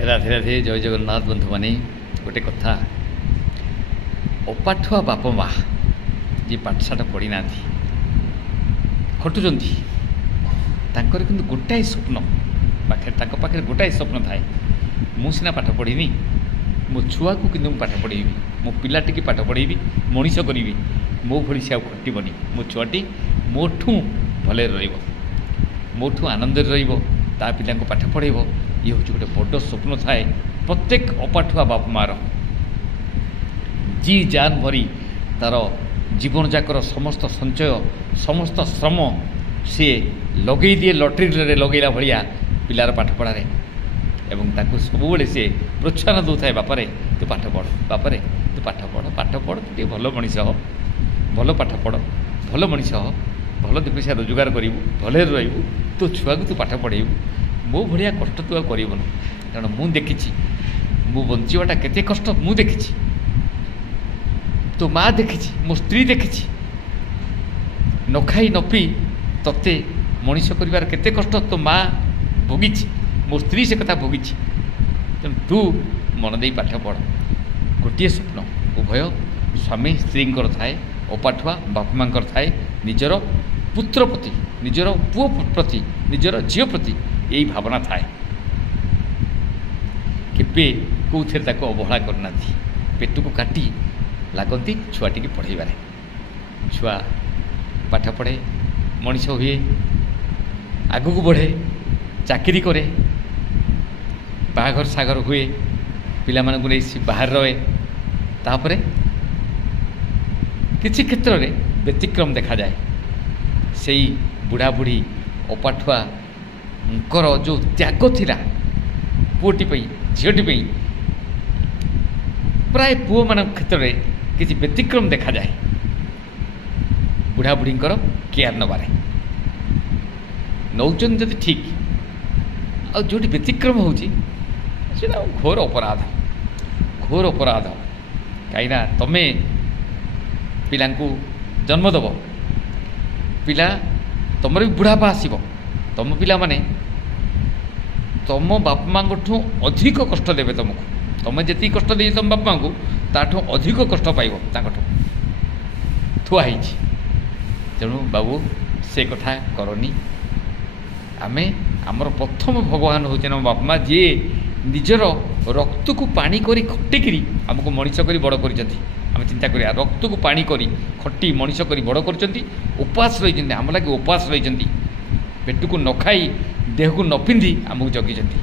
ରାଧେ ରାଧେ ଜୟ ଜଗନ୍ନାଥ ବନ୍ଧୁ ମାନେ ଗୋଟେ କଥା ଅପାଠୁଆ ବାପ ମା ଯିଏ ପାଠଶାଠ ପଢ଼ି ନାହାନ୍ତି ଖଟୁଛନ୍ତି ତାଙ୍କର କିନ୍ତୁ ଗୋଟାଏ ସ୍ୱପ୍ନ ତାଙ୍କ ପାଖରେ ଗୋଟାଏ ସ୍ୱପ୍ନ ଥାଏ ମୁଁ ସିନା ପାଠ ପଢ଼ିନି ମୋ ଛୁଆକୁ କିନ୍ତୁ ମୁଁ ପାଠ ପଢ଼େଇବି ମୋ ପିଲାଟିକି ପାଠ ପଢ଼େଇବି ମଣିଷ କରିବି ମୋ ଭଳି ସେ ଆଉ ଖଟିବନି ମୋ ଛୁଆଟି ମୋଠୁ ଭଲରେ ରହିବ ମୋଠୁ ଆନନ୍ଦରେ ରହିବ ତା ପିଲାଙ୍କୁ ପାଠ ପଢ଼େଇବ ଇଏ ହେଉଛି ଗୋଟେ ବଡ଼ ସ୍ୱପ୍ନ ଥାଏ ପ୍ରତ୍ୟେକ ଅପାଠୁଆ ବାପ ମାଆର ଜି ଜାନ୍ ଭରି ତା'ର ଜୀବନଯାକର ସମସ୍ତ ସଞ୍ଚୟ ସମସ୍ତ ଶ୍ରମ ସିଏ ଲଗେଇ ଦିଏ ଲଟେରୀରେ ଲଗେଇଲା ଭଳିଆ ପିଲାର ପାଠ ପଢ଼ାରେ ଏବଂ ତାକୁ ସବୁବେଳେ ସେ ପ୍ରୋତ୍ସାହନ ଦେଉଥାଏ ବାପାରେ ତୁ ପାଠ ପଢ଼ ବାପାରେ ତୁ ପାଠ ପଢ଼ ତୁ ଟିକେ ଭଲ ମଣିଷ ହ ଭଲ ପାଠ ପଢ଼ ଭଲ ମଣିଷ ହ ଭଲ ଦୁଇ ପଇସା ରୋଜଗାର କରିବୁ ଭଲରେ ରହିବୁ ତୋ ଛୁଆକୁ ତୁ ପାଠ ପଢ଼େଇବୁ ମୋ ଭଳିଆ କଷ୍ଟ ତୁ ଆଉ କରିବୁନି କାରଣ ମୁଁ ଦେଖିଛି ମୁଁ ବଞ୍ଚିବାଟା କେତେ କଷ୍ଟ ମୁଁ ଦେଖିଛି ତୋ ମା ଦେଖିଛି ମୋ ସ୍ତ୍ରୀ ଦେଖିଛି ନ ଖାଇ ନ ପିଇ ତତେ ମଣିଷ କରିବାର କେତେ କଷ୍ଟ ତୋ ମା ଭୋଗିଛି ମୋ ସ୍ତ୍ରୀ ସେ କଥା ଭୋଗିଛି ତେଣୁ ତୁ ମନ ଦେଇ ପାଠ ପଢ଼ ଗୋଟିଏ ସ୍ୱପ୍ନ ଉଭୟ ସ୍ୱାମୀ ସ୍ତ୍ରୀଙ୍କର ଥାଏ ଅପାଠୁଆ ବାପା ମାଆଙ୍କର ଥାଏ ନିଜର ପୁତ୍ର ପ୍ରତି ନିଜର ପୁଅ ପ୍ରତି ନିଜର ଝିଅ ପ୍ରତି ଏଇ ଭାବନା ଥାଏ କେବେ କେଉଁଥିରେ ତାକୁ ଅବହେଳା କରିନାହାନ୍ତି ପେଟକୁ କାଟି ଲାଗନ୍ତି ଛୁଆଟିକି ପଢ଼େଇବାରେ ଛୁଆ ପାଠ ପଢ଼େ ମଣିଷ ହୁଏ ଆଗକୁ ବଢ଼େ ଚାକିରି କରେ ବାହାଘର ସାଗର ହୁଏ ପିଲାମାନଙ୍କୁ ନେଇ ବାହାରେ ରହେ ତାପରେ କିଛି କ୍ଷେତ୍ରରେ ବ୍ୟତିକ୍ରମ ଦେଖାଯାଏ ସେଇ ବୁଢ଼ାବୁଢ଼ୀ ଅପାଠୁଆଙ୍କର ଯେଉଁ ତ୍ୟାଗ ଥିଲା ପୁଅଟି ପାଇଁ ଝିଅଟି ପାଇଁ ପ୍ରାୟ ପୁଅମାନଙ୍କ କ୍ଷେତ୍ରରେ କିଛି ବ୍ୟତିକ୍ରମ ଦେଖାଯାଏ ବୁଢ଼ାବୁଢ଼ୀଙ୍କର କେୟାର ନେବାରେ ନେଉଛନ୍ତି ଯଦି ଠିକ୍ ଆଉ ଯେଉଁଠି ବ୍ୟତିକ୍ରମ ହେଉଛି ସେଇଟା ଘୋର ଅପରାଧ କାହିଁକିନା ତମେ ପିଲାଙ୍କୁ ଜନ୍ମ ଦେବ ପିଲା ତମର ବି ବୁଢ଼ାପା ଆସିବ ତମ ପିଲାମାନେ ତମ ବାପା ମାଆଙ୍କଠୁ ଅଧିକ କଷ୍ଟ ଦେବେ ତମକୁ ତମେ ଯେତିକି କଷ୍ଟ ଦେଇଛ ତମ ବାପା ମାଆଙ୍କୁ ତାଠୁ ଅଧିକ କଷ୍ଟ ପାଇବ ତାଙ୍କଠୁ ଥୁଆ ହେଇଛି ତେଣୁ ବାବୁ ସେ କଥା କରନି ଆମେ ଆମର ପ୍ରଥମ ଭଗବାନ ହେଉଛନ୍ତି ଆମ ବାପା ମା ଯିଏ ନିଜର ରକ୍ତକୁ ପାଣି କରି ଖଟିକିରି ଆମକୁ ମଣିଷ କରି ବଡ଼ କରିଛନ୍ତି ଆମେ ଚିନ୍ତା କରିବା ରକ୍ତକୁ ପାଣି କରି ଖଟି ମଣିଷ କରି ବଡ଼ କରିଛନ୍ତି ଉପାସ ରହିଛନ୍ତି ଆମ ଲାଗି ଉପାସ ରହିଛନ୍ତି ପେଟକୁ ନ ଖାଇ ଦେହକୁ ନ ପିନ୍ଧି ଆମକୁ ଜଗିଛନ୍ତି